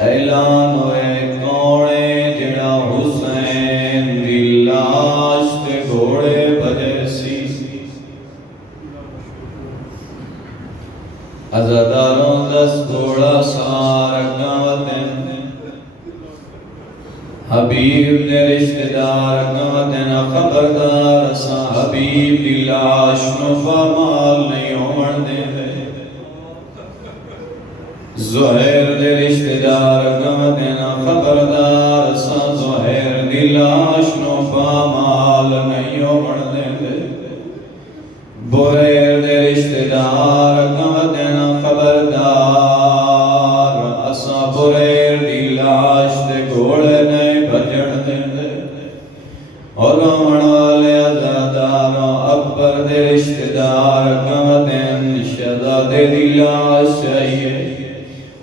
اعلان ہوئے کوڑے جڑا حسین دی لاش تے گھوڑے بجے سی عزاداروں 10 گھوڑا سار گاوتن حبیب دے رشتہ دار گاوتن خبردار سا حبیب دی لاش نو پامال نہیں ہون دے زہیر دے رشتہ دار گاوتن خبردار سا زہیر دی لاش نو پامال نہیں ہون دے بریر دے رشتہ دار گاوتن خبردار اسا بریر دی لاش دے گھوڑے نہیں بجڑ دے اور رومن والے عزادار اکبر دے رشتہ دار گاوتن شہزادے دی لاش چاہیے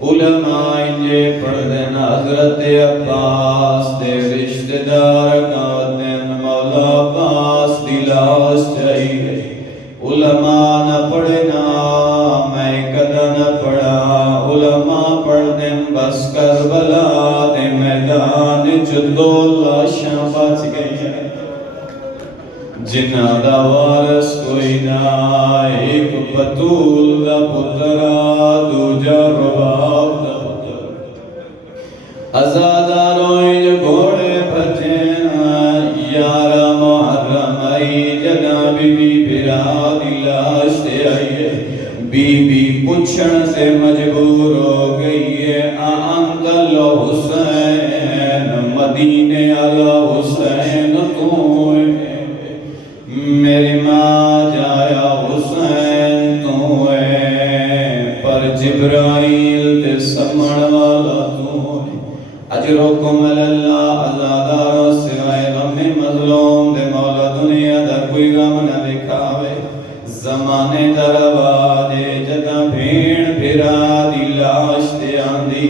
علماء انجے پڑھ دینا حضرت عباس دے رشتہ دار گاوتن مولا عباس دی لاش چاہیے علماء نہ پڑھنا میں کدہ نہ پڑھا علماء پڑھ دیں بس کربلا دے میدان چدو لاشاں بچ گئی ہیں جنہ دا وارث کوئی نہ ایک بطول دا پترا دوجا رباب دا پتر عزاداروئی جو گھوڑے بچیں یارہ محرم آئی جنا بی بی بھرا دی لاش دے آئیے بی بی پوچھن سے مجبور ہو گئی ہے انت اللہ حسین مدینے اللہ حسین تو میری ماں جایا حسین تو ہے پر جبرائیل تے سمڑ والا تو اجرکم اللہ عزاداروں سوائے غم مظلوم دے مولا دنیا دا کوئی غم نہ دکھاوے زمانے دا رواجے جدا بھیڑ بھرا دی لاش دے آندی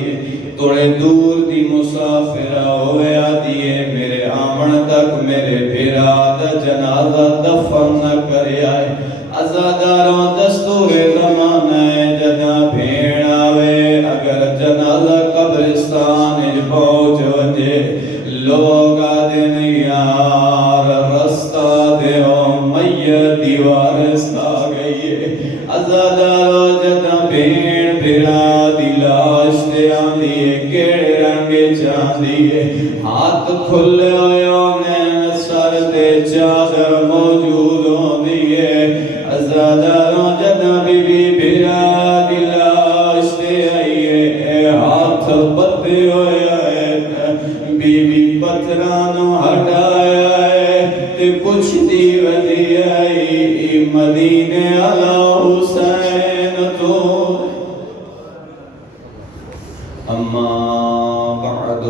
توڑے دور دی مسافرہ ہوئے آدیے میرے آمن تک میرے بھرا دا جنازہ دفن نہ کرے آئے عزاداروں دستور زمانہ جدا بھیڑ آوے اگر جنازہ قبرستان پہنچ وجے لوگ آدن یار رستہ دے ہو میت دیوار سا گئی عزاداروں جدا بھیڑ بھرا دی لاش دے آندیے کیڑے رنگے چاندیے ہاتھ کھلے ہوئے سر دے چادر موجود ہوں دیئے عزاداروں جدا بی بی بھرا دی لاش دے آئیے ہاتھ بدے ہوئے آئے بی بی پترانو ہٹایا ہے تے کچھ دی وجی آئی مدینے علا حسین تو اما بعد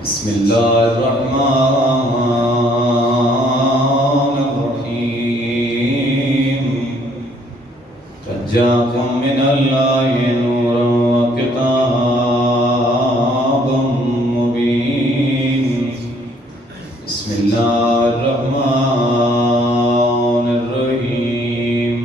بسم اللہ الرحمن الرحیم قد جاءکم من اللہ نورا و کتاب مبین بسم اللہ الرحمن الرحیم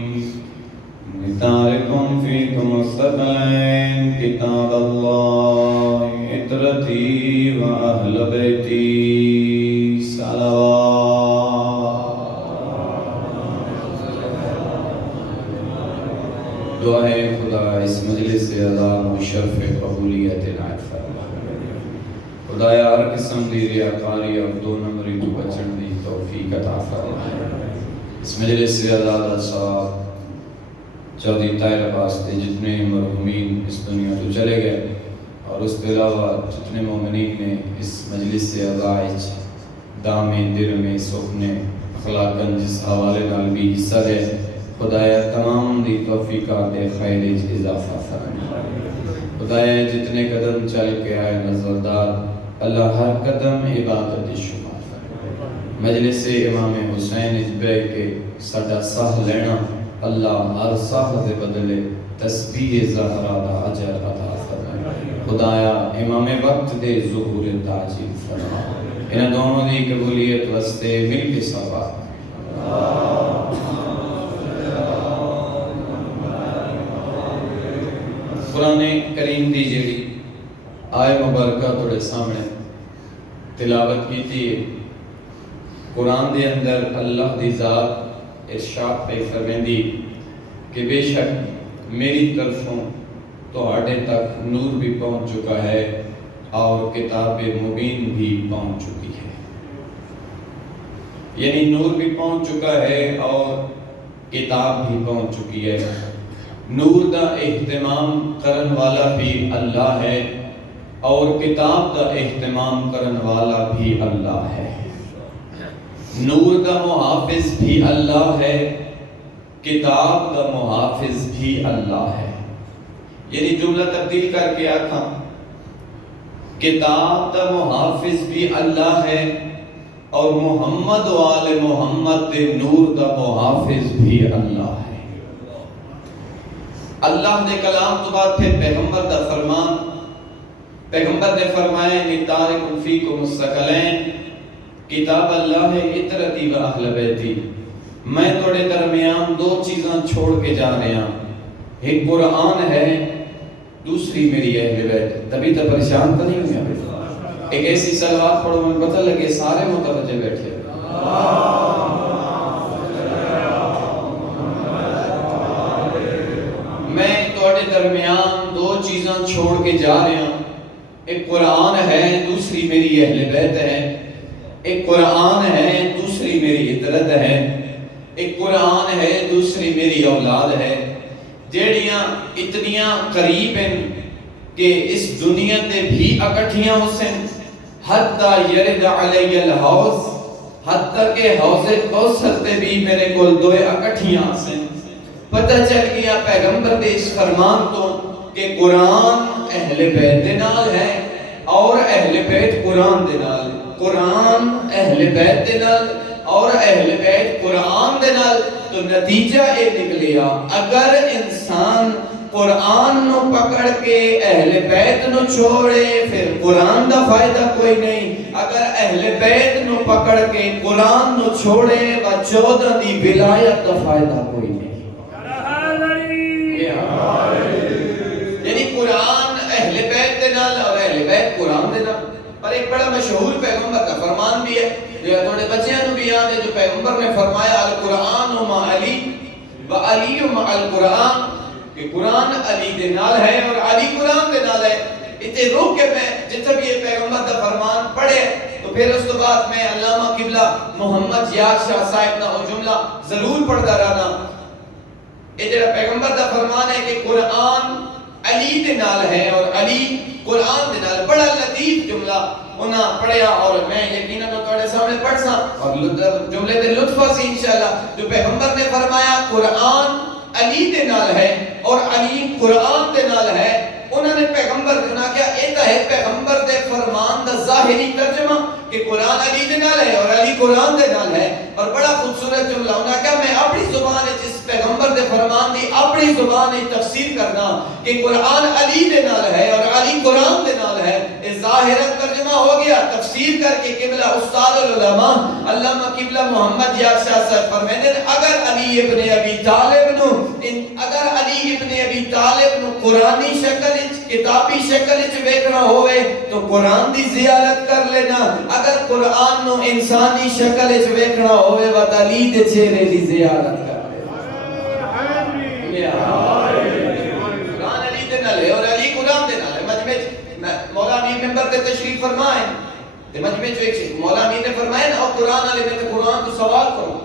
تارکم فیکم الثقلین کتاب اللہ عطرتی و اہل بیتی صلوات دعائے خدا اس مجلس سے عظام و شرف قبولیت عنایت فرما خدایا ہر قسم دی ریاکاری اور دو نمبری تو بچن دی توفیق عطا فرما اس مجلس سے عزادہ صاحب چودھری طاہر عباس تھے جتنے مرحومین اس دنیا تو چلے گئے اور اس کے علاوہ جتنے مومنین نے اس مجلس سے عزائج دامے درمے سخنے اخلاقاً جس حوالے نال بھی حصہ دے خدایا تمام دی توفیقات خیر اضافہ فرما خدایا جتنے قدم چل کے آئے نظردار اللہ ہر قدم عبادت شمار فرما مجلس امام حسین اجبے کے سڈا ساہ لینا اللہ ہر ساہ دے بدلے تسبیح زہرا دا اجر عطا فرما خدایا امام وقت دے ظہور تاجیل فرما انہاں دونوں دی قبولیت واسطے مل کے سوا قرآن کریم دی جیڑی آئے مبارکہ توڑے سامنے تلاوت کی تھی. قرآن دے اندر اللہ دی ذات ارشاد پہ فرمیندی کہ بے شک میری طرفوں تہاڈے تک نور بھی پہنچ چکا ہے اور کتاب مبین بھی پہنچ چکی ہے. یعنی نور بھی پہنچ چکا ہے اور کتاب بھی پہنچ چکی ہے. نور دا اہتمام کرن والا بھی اللہ ہے اور کتاب دا اہتمام کرن والا بھی اللہ ہے. نور دا محافظ بھی اللہ ہے, کتاب دا محافظ بھی اللہ ہے. یعنی جملہ تبدیل کر کے آکھاں کتاب دا محافظ بھی اللہ ہے اور محمد و آل محمد دے نور دا محافظ بھی اللہ ہے. اللہ دے کلام تو بعد پھر پیغمبر دا فرمان, پیغمبر نے فرمائے نتارک فیکم الثقلین, کتاب اللہ ہے اطرتی و اہل بیتی, میں توڑے درمیان دو چیزاں چھوڑ کے جا رہے ہیں, ایک قرآن ہے دوسری میری اہل بیت. تبھی تو پریشان تو نہیں ہوئے. ایک ایسی صلوات پڑھو میں پتہ لگے سارے متوجہ بیٹھے. میں توڑے درمیان دو چیزاں چھوڑ کے جا رہے ہیں, ایک قرآن ہے دوسری میری اہل بیت ہے. ایک قرآن ہے دوسری میری عطرت ہے. ایک قرآن ہے دوسری میری اولاد ہے. جیڑیاں اتنیاں قریب ہیں کہ اس دنیا تے بھی اکٹھیاں ہو سن, حتیٰ یرد علی الحوض, حتیٰ کہ حوض کوثر تے بھی میرے کول دوئے اکٹھیاں سن. پتہ چل گیا پیغمبر دے اس فرمان تو کہ قرآن اہل بیت دے نال ہے اور اہل بیت قرآن دے نال, قرآن اہل بیت دے نال اور اہل بیت قرآن دے نال. تو نتیجہ اے نکلیا اگر انسان قرآن نو پکڑ کے اہل بیت نو چھوڑے پھر قرآن دا فائدہ کوئی نہیں. اگر اہل بیت نو پکڑ کے قرآن نو چھوڑے و 14 دی ولایت دا فائدہ کوئی نہیں. یعنی قرآن اہل بیت دے نال اور اہل بیت قرآن دے نال. پر ایک بڑا مشہور پیغمبر کا فرمان بھی ہے جو تھوڑے بچیاں نو بھی یاد ہے, جو پیغمبر نے فرمایا القرآن مع علی و علی مع القرآن, کہ قرآن علی دے نال ہے اور علی قرآن دے نال ہے. اتنے روک کے میں جتنا بھی یہ پیغمبر کا فرمان پڑھے تو پھر اس تو بعد میں علامہ قبلہ محمد یار شاہ صاحب نا وہ جملہ ضرور پڑھتا رہنا. یہ جڑا پیغمبر کا فرمان ہے کہ قرآن علی دے نال ہے اور علی قرآن دے نال, بڑا لطیف جملہ انہاں پڑھیا اور میں یقیناً تھوڑے سامنے پڑھ سا اور جملے دے لطفہ سے انشاءاللہ. جو پیغمبر نے فرمایا قرآن علی دے نال ہے اور علی قرآن دے نال ہے, انہوں نے پیغمبر نے کیا ایتا ہے پیغمبر دے فرمان دا ظاہری ترجمہ کہ قرآن علی دے نال ہے اور علی قرآن دے نال ہے. اور بڑا خوبصورت جملہ انہوں نے کیا میں اپنی زبان جس پیغمبر دے فرمان دی اپنی زبان تفسیر کرنا کہ قرآن علی دے نال ہے اور علی قرآن دے نال ہے. اس ظاہرت ترجمہ ہو گیا. تفسیر کر کے قبلہ استاد العلماء علامہ قبلہ محمد یار شاہ صاحب فرمائے اگر علی ابن ابی طالب نو اگر علی ابن ابی طالب نو قرآنی شکل کتابی شکل وچ ویکھنا ہوئے تو قرآن دی زیارت کر لینا. اگر قرآن نو انسانی شکل وچ ویکھنا ہوئے و علی دے چہرے دی زیارت کر لینا. قرآن علی دے نال ہے اور علی قرآن دے نال ہے. مجمع مولا امیر ممبر تے تشریف فرمائے تے مجمع جو ایک مولا امیر نے فرمایا نا قرآن والے میں تے قرآن تو سوال کرو,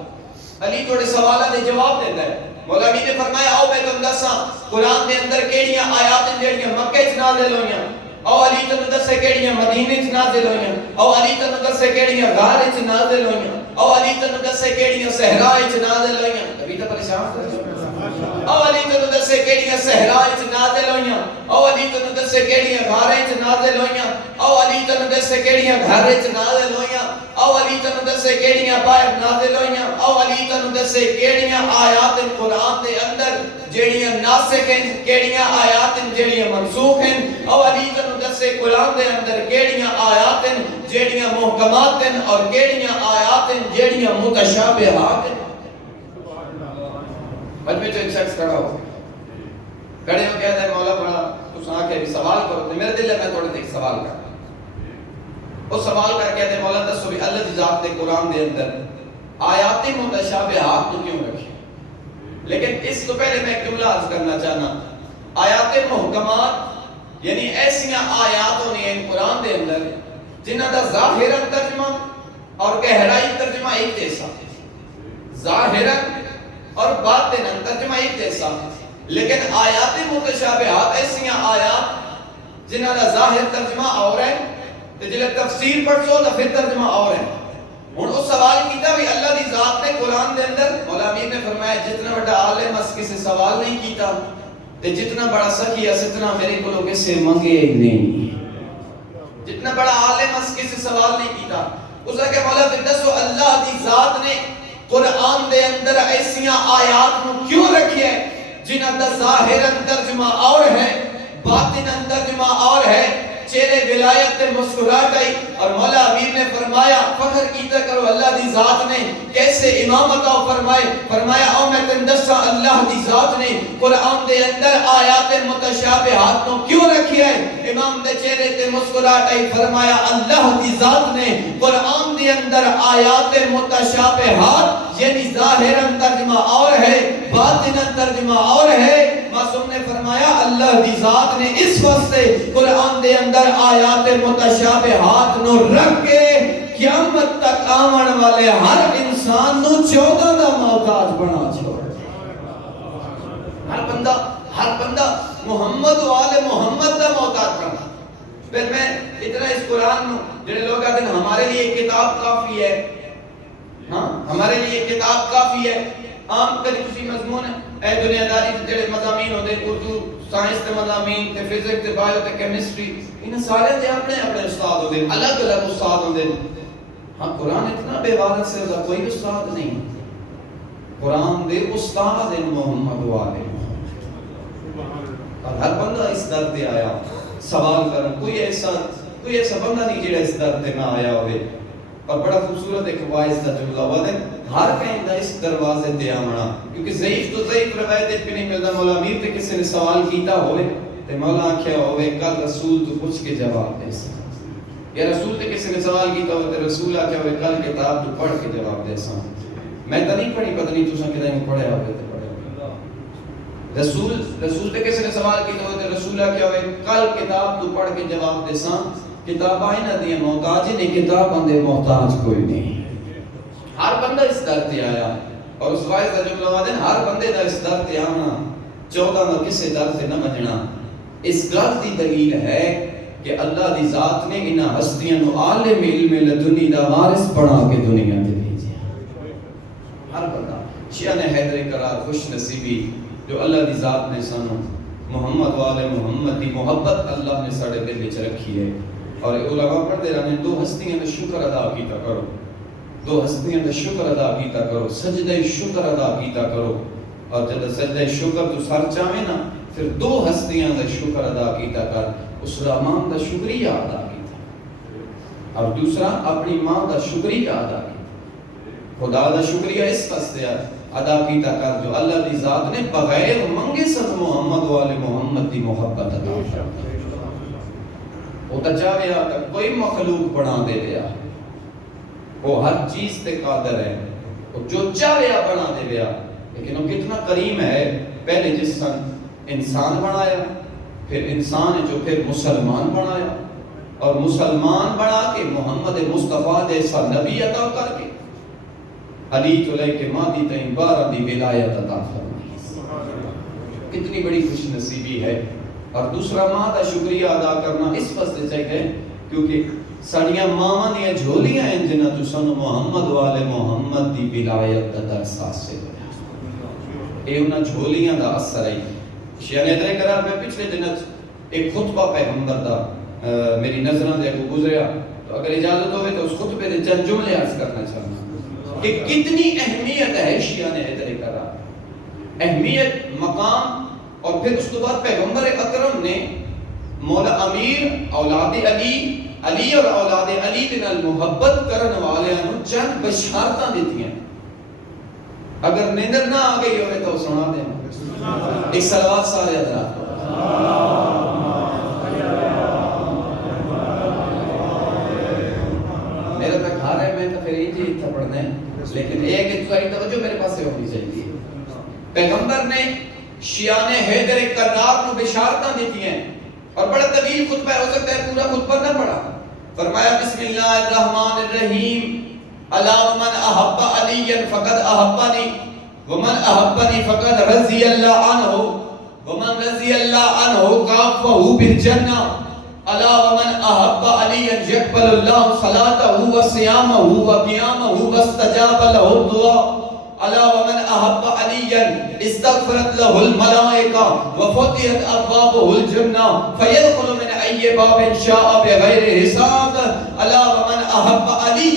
علی تھوڑے سوالاں دے جواب دیندا ہے. مولا امیر نے فرمایا آؤ میں تم دساں قرآن دے اندر کیڑیاں آیات جڑیاں مکے وچ نازل ہوئیاں, او علی تنوں دسے کیڑیاں مدینے وچ نازل ہوئیاں, او علی تنوں دسے کیڑیاں غار وچ نازل ہوئیاں, او علی تنوں دسے کیڑیاں صحرا وچ نازل ہوئیاں. ابھی تو پریشان ہو او علی تنوں دسے کیڑیاں صحرا وچ نازل ہوئیاں, او علی تنوں دسے کیڑیاں غار وچ نازل ہوئیاں, او علی تنوں دسے کیڑیاں گھر وچ نازل ہوئیاں, او علی تنوں دسے کیڑیاں باہر نازل ہوئیاں, او علی تنوں دسے کیڑیاں آیات قرآن دے اندر جیڑیاں ناسخ ہیں, کیڑیاں آیات ہیں جیڑیاں منسوخ ہیں, او علی تنوں دسے قرآن دے اندر کیڑیاں آیات ہیں جیڑیاں محکمات ہیں اور کیڑیاں آیات ہیں جیڑیاں متشابہات ہیں. مجمع جو ایک شخص کھڑا ہو کھڑے ہو کہتا ہے مولا بڑا کوئی سوال کرو تو میرے دل ہے میں تھوڑے دیکھ سوال کرنا وہ سوال کر کے مولا دسو بھی اللہ دی ذات نے قرآن دے اندر آیات متشابہات تو کیوں رکھی. لیکن اس کو پہلے میں ایک جملہ عرض کرنا چاہنا آیات محکمات یعنی ایسیاں آیات ہونی ہیں قرآن دے اندر جنہاں دا ظاہراً ترجمہ اور گہرائی ترجمہ ایک جیسا ظاہراً اور باطناً ترجمہ ایک جیسا لیکن آیات متشابہات ایسیاں آیات جنہاں دا ظاہر ترجمہ اور ہے تو جلے تفسیر پڑھ سو تو پھر ترجمہ اور ہے. ہن اس سوال کیتا بھی اللہ دی ذات نے قرآن دے اندر مولا امیر نے فرمایا جتنا بڑا عالم اس کسی سوال نہیں کیتا تے جتنا بڑا سخی اس اتنا میرے کو لوگ سے منگے نہیں. جتنا بڑا عالم اس کسی سوال نہیں کیتا اس نے کہ مولا پھر دسو اللہ دی ذات نے قرآن دے اندر ایسیاں آیات کو کیوں رکھی ہے جنہاں دا ظاہراً ترجمہ اور ہے باطناً ترجمہ اور ہے. چہرے ولایت تے مسکراہٹ آئی اور مولا امیر نے فرمایا فخر کیتا کرو اللہ دی ذات نے کیسے امامت فرمائے فرمایا او میں تن دسا اللہ دی ذات نے قرآن دے اندر آیات متشابہات کو کیوں رکھی ہے. امام دے چہرے تے مسکراہٹ آئی فرمایا اللہ دی ذات نے قرآن دے اندر آیات متشابہات یعنی ظاہراً ترجمہ اور ہے باطناً ترجمہ اور ہے. معصوم نے فرمایا اللہ دی ذات نے اس واسطے قرآن دے اندر آیات متشابہات نو رکھ کے قیامت تک آمن والے ہر انسان نو 14 دا محتاج بنا چھوڑ. ہر بندہ محمد و آل محمد دا محتاج بنا. پھر میں اتنا اس قرآن نو جنہیں لوگ کہتے ہیں ہمارے لیے کتاب کافی ہے ہاں ہمارے لیے کتاب کافی ہے. عام کلی کسی مضمون ہے اے دنیا داری جڑے مضامین ہوندے اردو سائنس تے مضامین تے فزکس تے بایو تے کیمسٹری ان سارے دے اپنے اپنے استاد ہوندے الگ الگ استاد ہوندے. ہاں قرآن اتنا بے وارث سے ہوتا کوئی استاد نہیں. قرآن دے استاد محمد والے اور ہر بندہ اس در تے آیا سوال کرن کوئی ایسا بندہ نہیں جڑا اس در تے نہ آیا ہوئے. اور بڑا خوبصورت ایک واعظ کا جملہ ہوا ہے ہر کہیں دا اس دروازے تے آمنا کیونکہ ضعیف تو ضعیف روایت بھی نہیں ملتا. مولا امیر تے کسی نے سوال کیتا ہوئے تے مولا آکھیا ہوئے کل رسول تو پوچھ کے جواب دے سا یا رسول تے کسی نے سوال کیتا ہوئے تے رسول آکھیا ہوئے کل کتاب تو پڑھ کے جواب دے سا. میں تو نہیں پڑھی پتہ نہیں تساں کدے پڑھیا ہوئے تے پڑھیا رسول تے کسی نے سوال کیتا ہوئے تے رسول آکھیا ہوئے کل کتاب تو پڑھ کے جواب دے سا. کتاباں نہ دی محتاج نہیں کتاباں دے محتاج کوئی نہیں. ہر بندہ اس در تے آیا اور اس واعظ کا جملہ ہوا دین ہر بندے دا اس در تے آنا 14 دا کسے در تے نہ بجنا. اس گل دی دلیل ہے کہ اللہ دی ذات نے انہاں ہستیاں نو عالم علم لدنی دا وارث بنا کے دنیا تے بھیجیا. ہر بندہ شیعہ نے حیدر قرار خوش نصیبی جو اللہ دی ذات نے سانو محمد والے محمد دی محبت اللہ نے ساڑے دل وچ رکھی ہے. اور علماء پڑھتے رہنے دو ہستیاں دا شکر ادا کیتا کرو دو ہستیاں دا شکر ادا کیتا کرو سجدہ شکر ادا کیتا کرو. اور جب سجدہ شکر تو سر چاہے نا پھر دو ہستیاں دا شکر ادا کیتا کر. اس رحمان دا شکریہ ادا کیتا اور دوسرا اپنی ماں دا شکریہ ادا کیتا. خدا دا شکریہ اس واسطے ادا کیتا کر جو اللہ دی ذات نے بغیر منگے سب محمد والے محمد دی محبت ادا کرتا. وہ تا چاہیا کہ کوئی مخلوق بنا دے لیا وہ ہر چیز تے قادر ہے وہ جو چاہیا بنا دے لیا. لیکن وہ کتنا کریم ہے پہلے جس سن انسان بنایا پھر انسان جو پھر مسلمان بنایا اور مسلمان بنا کے محمد مصطفیٰ جیسا نبی عطا کر کے علی تو لے کے مادی تئیں 12 دی ولایت عطا فرمائی. کتنی بڑی خوش نصیبی ہے. اور دوسرا ماں کا شکریہ ادا کرنا اس واسطے چاہیے کیونکہ ساڑیاں ماواں دیاں جھولیاں ہیں جنہاں تو سانو محمد والے محمد دی ولایت دا درس حاصل ہویا. اے انہاں جھولیاں دا اثر ہے. شیعہ نے حیدر قرار میں پچھلے دن ایک خطبہ پیغمبر دا میری نظروں سے گزریا تو اگر اجازت ہوئے تو اس خطبے دے چند جملے عرض کرنا چاہنا کہ کتنی اہمیت ہے شیعہ نے حیدر قرار. اہمیت مقام اور پھر اس کے بعد پیغمبر اکرم نے مولا امیر اولاد علی اور اولاد علی کے نال محبت کرن والے نو چند بشارتاں دیتیاں. اگر نیندر نہ آ گئی ہوئے تو سنا دیں ایک صلوات سارے حضرات لیکن ایک ساری توجہ میرے پاس سے ہونی چاہیے. پیغمبر نے شیعان حیدر کرار کو بشارتاں دیتی ہیں اور بڑا طویل خطبہ ہو سکتا ہے پورا خطبہ نہ پڑھا. فرمایا بسم اللہ الرحمن الرحیم الا من احب علی فقد احبنی ومن احبنی فقد رضی اللہ عنہ ومن رضی اللہ عنہ کافہ بالجنہ الا ومن احب علی یقبل اللہ صلاتہ وصیامہ وقیامہ واستجاب له الدعاء الا ومن احب علی استغفرت له الملائکہ وفتحت ابواب الجنہ فیدخل من ای باب شاء بغیر حساب الا ومن احب علی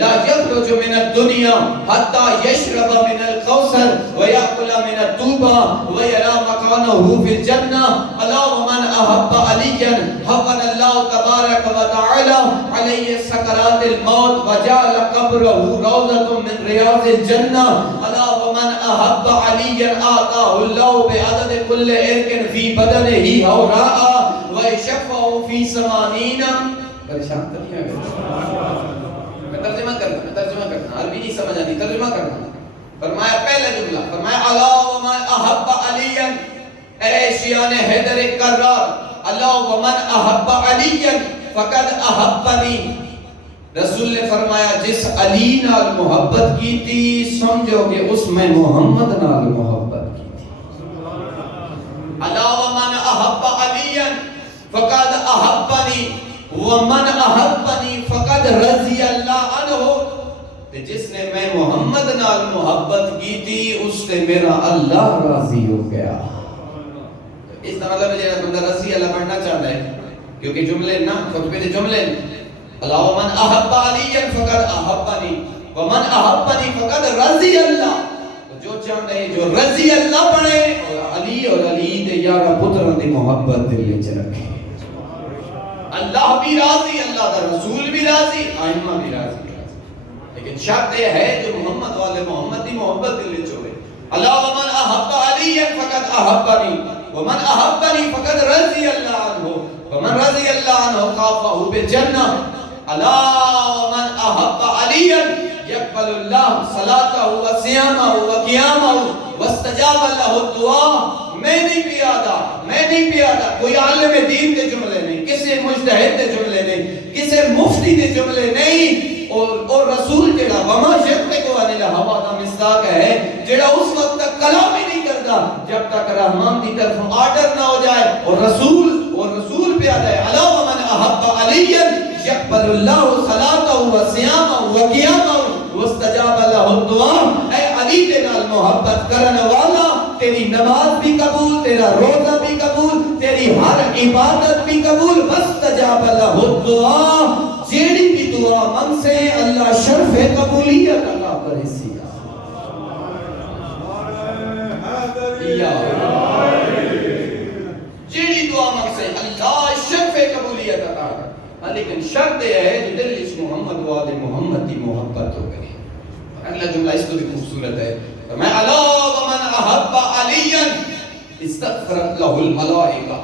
لا يخرج من الدنيا حتى يشرب من الكوثر ويأكل من الطوبة ويرى مكانه في الجنة ألا ومن أحب عليا حفظ الله تبارك وتعالى عليه سكرات الموت وجعل قبره روضة من رياض الجنة ألا ومن أحب عليا آتاه الله بعدد كل إرك في بدنه هوراء ويشفعه في 80 پریشان تو نہیں ہے. میں ترجمہ کرنا عربی نہیں سمجھ آتی ترجمہ کرنا. فرمایا پہلا جملہ فرمایا الا ومن احب علی اے شیعان حیدر کرار الا ومن احب علی فقد احبنی. رسول نے فرمایا جس علی نال محبت کی تھی سمجھو کہ اس میں محمد نال محبت کی تھی. الا ومن احب علی فقد احبنی ومن احبنی فقد رضی اللہ عنہ. جس نے میں محمد نال محبت کی تھی اس سے میرا اللہ راضی ہو گیا. اس طرح مطلب بندہ رضی اللہ پڑھنا چاہتا ہے کیونکہ جملے نا خطبے کے جملے اللہ ومن احب علی فقد احبنی ومن احبنی فقد رضی اللہ. جو چاہتا ہے جو رضی اللہ پڑھے اور علی دے یارا پتروں دی محبت دل وچ رکھے. اللہ بھی راضی اللہ دا رسول بھی راضی ائمہ بھی راضی. لیکن شرط یہ ہے جو محمد والے محمد دی محبت دل وچ ہوے. اللہ ومن احب علی فقد احبنی ومن احبنی فقد رضی اللہ عنہ ومن رضی اللہ عنہ کافہ بالجنہ. اللہ ومن احب علی یقبل اللہ صلاتہ وصیامہ وقیامہ واستجاب له الدعاء. میں نہیں پیادا کوئی عالم دین دے جملے نہیں, کسی مجتہد دے جملے نہیں, کسی مفتی دے جملے نہیں. اور رسول جڑا وما ینطق عن الہویٰ کا مصداق ہے جڑا اس وقت تک کلام ہی نہیں کرتا جب تک رحمان کی طرف آرڈر نہ ہو جائے. اور رسول پیادا ہے الا ومن احب علی یقبل اللہ صلاتہ وصیامہ وقیامہ واستجاب له الدعاء. اے علی دے نال محبت کرنے والا تیری نماز بھی قبول, تیرا روزہ بھی قبول, تیری ہر عبادت بھی قبول. واستجاب له الدعاء. جیڑی بھی دعا من سے اللہ شرف قبولیت عطا کرے سی. جیڑی دعا من سے اللہ شرف قبولیت عطا کرے. لیکن شرط یہ ہے کہ دل اس محمد والے محمد کی محبت ہو گئی. اگلا جملہ اس کو بھی خوبصورت ہے. میں الا ومن احب علی استغفرت له الملائکہ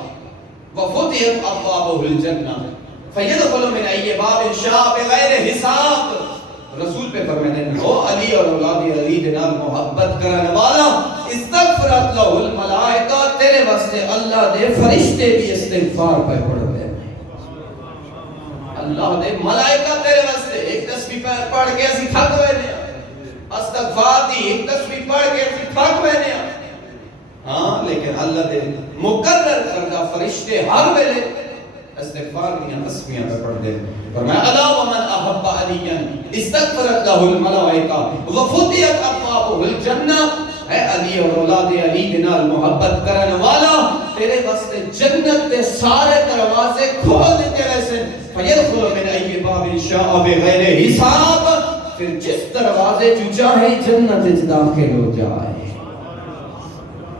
وفتحت ابواب الجنہ فیدخل من ای باب شاء بغیر حساب. رسول پہ فرماتے ہیں او علی اور اولاد علی کے نال محبت کرنے والا استغفرت له الملائکہ تیرے واسطے اللہ دے فرشتے بھی استغفار پہ پڑھتے ہیں. اللہ دے ملائکہ تیرے واسطے ایک تسبیح پڑھ کے اسی تھک ہوئے نے استغفار دی ایک تسبیح پڑھ کے اسی تھک ہوئے نے. ہاں لیکن اللہ دے مقرر کردہ فرشتے ہر ویلے استغفار کی تسبیحاں پہ پڑھ دے. فرمایا الا ومن احب علی استغفرت له الملائکہ وفتحت ابواب الجنہ. اے علی اور اولاد علی کے نال محبت کرنے والا تیرے واسطے جنت کے سارے دروازے کھول دیتے ویسے. فیدخل من ای باب شاء بغیر حساب. پھر جس دروازے جو چاہے جنت وچ داخل ہو جائے,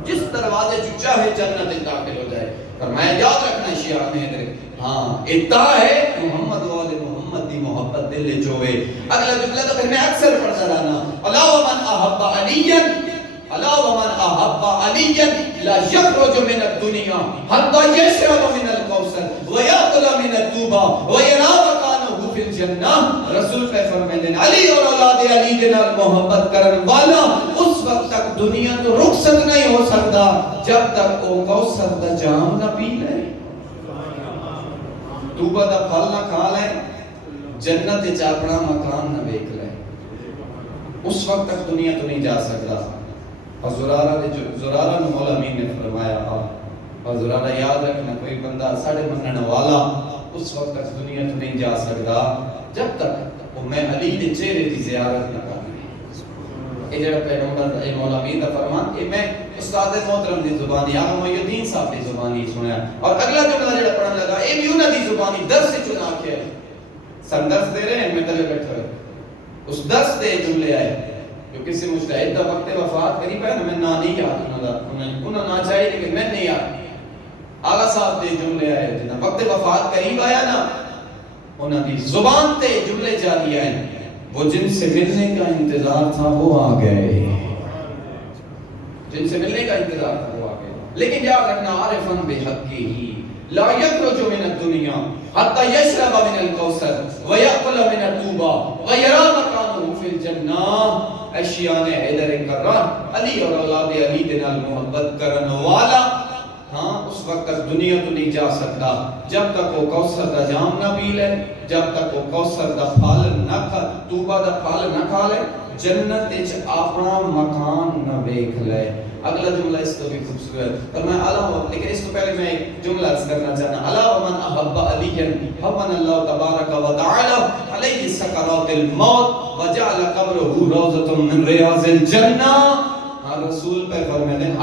جس دروازے جو چاہے جنت وچ داخل ہو جائے. فرمایا یاد رکھنا شیعہ میں ہاں اتنا ہے محمد والے محمد دی محبت دل وچ ہوے. اگلا جملہ تو پھر میں اکثر پڑھتا رہنا الا ومن احب علی الا ومن احب علی لا یخرج من الدنیا حتى یشرب من الکوثر ویأکل من الطوبى ویرى مکانہ فی الجنہ الجنہ رسول پہ فرمائے دیں علی اور اولاد علی دے نال محبت کرن والا اس وقت تک دنیا تو رخصت نہیں ہو سکتا جب تک وہ کوثر دا جام نہ پی لے توبہ دا پھل نہ کھا لے جنت وچ اپنا مکان نہ دیکھ لے اس وقت تک دنیا تو نہیں جا سکتا اور زرارہ نے مولا امین نے فرمایا اور زرارہ یاد رکھنا کوئی بندہ ساڑھے منن والا اس وقت تک دنیا تو نہیں جا سکتا جب تک وہ میں علی دے چہرے دی زیارت نہ کرنے یہ جڑا پیغمبر مولا امین دا فرمان یہ میں استاد محترم دی زبانی آقا محی الدین صاحب دی زبانی سنیا اور اگلا جملہ جڑا پڑھن لگا یہ بھی انہاں دی زبانی درس سے چنا کے سن درس دے رہے ہیں میں تلے بیٹھا ہوئے اس درس دے جملے آئے جو کسی مجتہد دا وقت وفات قریب ہے میں نہ نہیں یاد انہاں نہ چاہیے لیکن میں نہیں یاد آغا صاحب دے جملے آئے جنہاں وقت وفات قریب آیا نا انہاں دی زبان تے جملے جاری آئے وہ جن سے ملنے کا انتظار تھا وہ آ گئے جن سے ملنے کا انتظار تھا وہ آ گئے لیکن یاد رکھنا عارفاً بحقی ہی لا یخرج من الدنیا حتی یشرب من الکوثر ویأکل من الطوبہ ویرا مکانہ فی الجنہ اشیان حیدر کران علی اور اولاد علی دے نال محبت کرن والا ہاں اس وقت تک دنیا تو نہیں جا سکتا جب تک وہ کوثر دا جام نہ پی لے جب تک وہ کوثر دا پھل نہ کھا توبہ دا پھل نہ کھا لے جنت وچ اپنا مکان نہ دیکھ لے اگلا جملہ اس کو بھی خوبصورت اور میں علاوہ لیکن اس کو پہلے میں ایک جملہ عرض کرنا چاہنا علاوہ من احب علیًا حبن اللہ تبارک و تعالی علیہ سکرات الموت وجعل قبرہ روضۃ من ریاض الجنہ رسول پہ فرماتے ہیں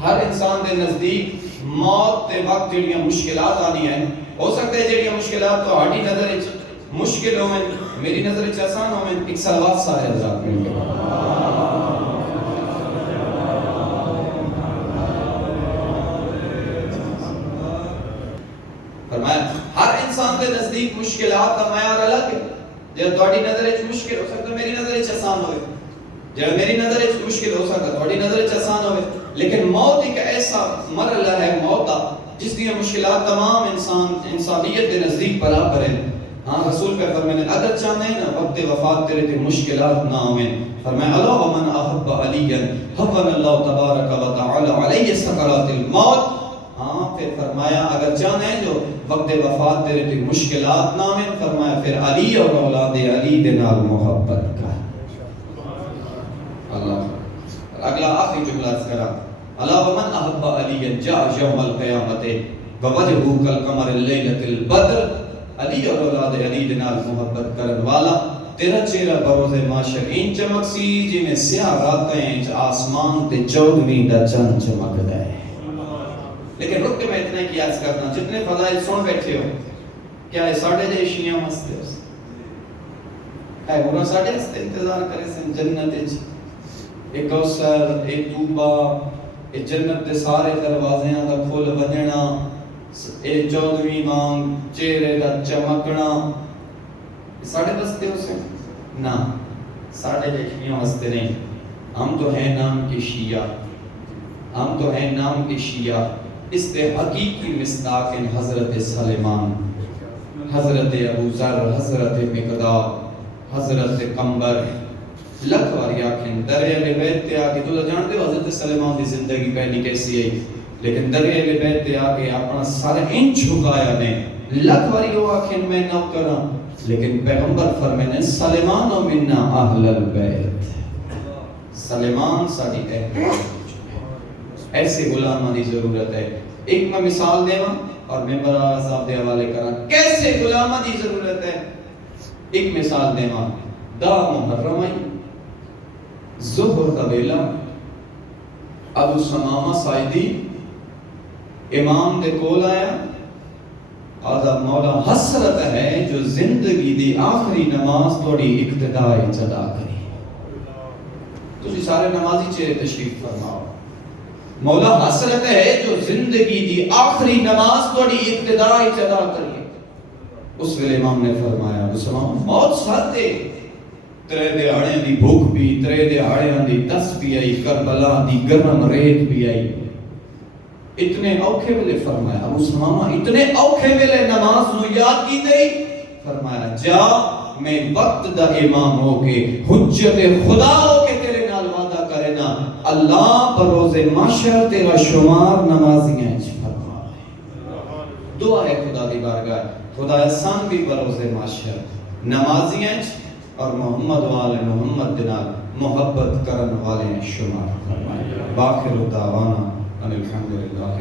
ہر انسان دے نزدیک موت تے وقت جڑیاں مشکلات آنی ہیں ہو سکتا ہے جڑیاں مشکلات تو ہاڑی نظر مشکل ہوئے میری نظر آسان ہوئے ایک سلوات سارے حضرات مل کے فرمایا ہر انسان دے نزدیک مشکلات کا معیار الگ ہے جب تہاڈی نظر وچ مشکل ہو سکتا میری نظر وچ آسان ہوئے جب میری نظر وچ مشکل ہو سکتا تہاڈی نظر وچ آسان ہوئے لیکن موت ایک ایسا مرحلہ ہے موت جس دی مشکلات تمام انسانیت کے نزدیک برابر ہے ہاں رسول پہ فرمانے اگر چاہنے نا وقت وفات تیرے تے مشکلات نہ ہوئیں فرمایا اللہ ومن احب علیًا حبن اللہ تبارک و تعالی علیہ سکرات الموت ہاں پھر فرمایا اگر چاہنے جو وقت وفات تیرے تے مشکلات نہ ہوئیں فرمایا پھر علی اور اولاد علی دے نال محبت کر اللہ اگلا آخری جملہ ذکر اللہ ومن احب علیًا جاء یوم القیامت ووجهه کالقمر لیلۃ البدر علی اور اولاد علی دے نال محبت کرن والا تیرا چہرہ بروز محشر این چمک سی جی میں سیاہ راتیں آسمان تے چودھویں دا چند چمکدا ہے لیکن رک کے میں اتنا ہی قیاس کرنا جتنے فضائل سن بیٹھے ہو کیا ہے ساڑھے جے شیعہ مستے ہو ہے وہ ساڑھے ہستے انتظار کرے سن جنت وچ ایک کوثر ایک توبہ ایک جنت دے سارے دروازیاں دا کھول ونجنا ایک چودھویں مانگ چہرے دا چمکنا ساڑھے بستے ہو سے نا ساڑھے شیعہ واسطے نہیں ہم تو ہیں نام کے شیعہ ہم تو ہیں نام کے شیعہ اس تے حقیقی مصداق حضرت سلیمان حضرت ابو ذر حضرت مقداد حضرت قمبر لکھ واری آکھیں درے اہل بیت تے آگے تو جانتے ہو حضرت سلیمان دی زندگی پہلی کیسی ہے لیکن درے اہل بیت تے آگے اپنا سارے انچ جھکایا نے لکھ واری وہ آکھیں میں نہ کرا لیکن پیغمبر فرمانے سلیمان و منا اہل البیت سلیمان ساری اہل ایسے غلامہ دی ضرورت ہے ایک میں مثال دے اور ممبر صاحب دے حوالے کرا کیسے غلامہ دی ضرورت ہے ایک مثال دے دا محرم ظہر دا ویلا ابو سمامہ سائدی امام دے کول آیا آدھا مولا حسرت ہے جو زندگی دی آخری نماز توڑی اقتدائی چدا کری تجھے سارے نمازی چہرے تشریف فرماؤ مولا حسرت ہے جو زندگی دی آخری نماز توڑی اقتدائی چدا کری اس ویلے امام نے فرمایا ابو سمامہ موت ساتھ دے ترے دہاڑے دی بھوک بھی ترے دہاڑے دی دس بھی آئی کربلا دی گرم ریت بھی آئی اتنے اوکھے ویلے فرمایا ابو سمامہ اتنے اوکھے ویلے نماز نو یاد کی گئی فرمایا جا میں وقت دا امام ہو کے حجت خدا ہو کے تیرے نال وعدہ کرے نا اللہ بروز محشر تیرا شمار نمازیاں وچ فرما دے. دعا ہے خدا دی بارگاہ خدا سان بھی بروز محشر نمازیاں اور محمد والے محمد دنال محبت کرن والے شمار فرمائے. باخر دعوانا ان الحمدللہ.